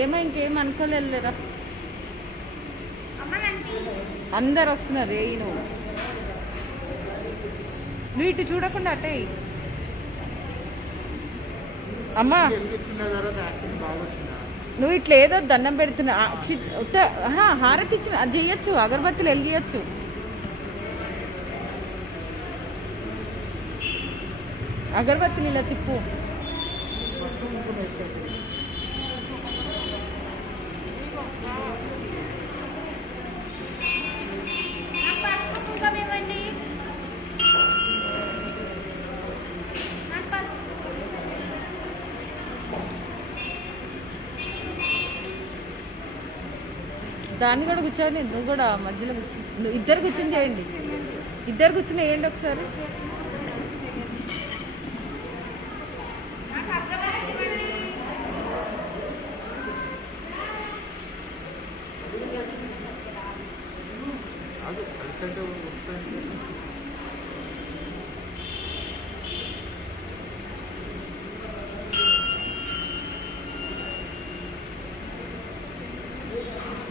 ఏమో ఇంకేం అనుకోలేదురా. అందరు వస్తున్నారు. ఏ నువ్వు ఇటు చూడకుండా అటే అమ్మా. నువ్వు ఇట్లా ఏదో దండం పెడుతున్నా. హారతి ఇచ్చిన అది చేయొచ్చు. అగరబత్తులు వెలిగియచ్చు. అగరబత్తులు ఇలా తిప్పు. దాన్ని కూడా కూర్చోని నువ్వు కూడా మధ్యలో కూర్చొని ఇద్దరు కూర్చొని చేయండి. ఇద్దరు కూర్చొని వేయండి ఒకసారి.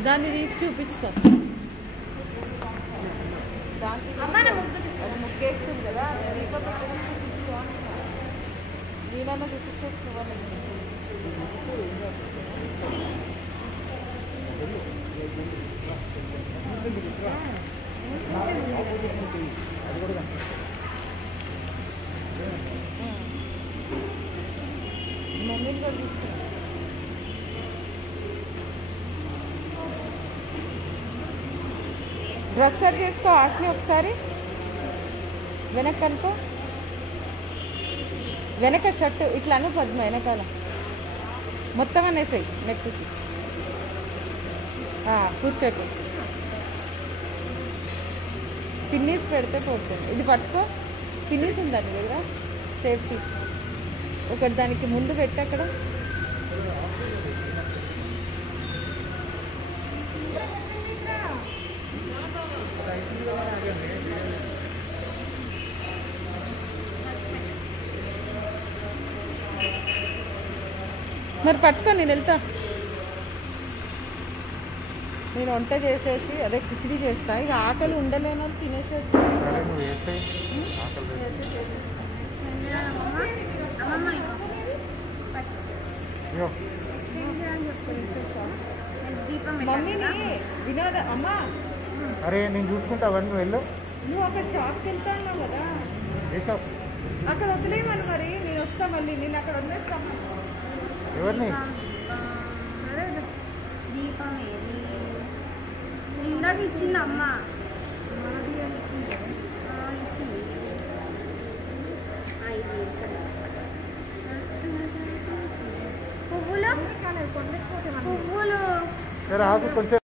దాన్ని తీసి చూపించుకో. అది ముగ్గేస్తుంది కదా. నేనన్నా చూపించేస్తున్నాను. మమ్మీని కూడా తీసుకున్నాను. డ్రెస్ సరి చేసుకో ఆస్ని ఒకసారి. వెనక్కి అనుకో. వెనక షర్టు ఇట్లా అను పద్మ. వెనకాల మొత్తం అనేసాయి నెక్కి. కూర్చోకు. పిన్నీస్ పెడితే పోతుంది. ఇది పట్టుకో. పిన్నీస్ ఉందండి దగ్గర సేఫ్టీ. ఒకటి దానికి ముందు పెట్టి అక్కడ. మరి పట్టుకో. నేను వెళ్తా. నేను వంట చేసేసి అదే కిచిడి చేస్తా. ఇక ఆకలి ఉండలేని వాళ్ళు తినేసేసి మమ్మీని వినోద అమ్మా. అరే నేను చూసుకుంటా. అవన్నీ వెళ్ళు. నువ్వు అక్కడ షాప్కి వెళ్తా అన్నావు కదా. ఏ షాప్? అక్కడ వదిలేమని. మరి నేను వస్తా. మళ్ళీ నేను అక్కడ వదిలేస్తాను. ఎవరిని? దీపం ఇందాక ఇచ్చింది అమ్మ. ఇచ్చింది. పువ్వులు. సరే ఆకు కొంచెం.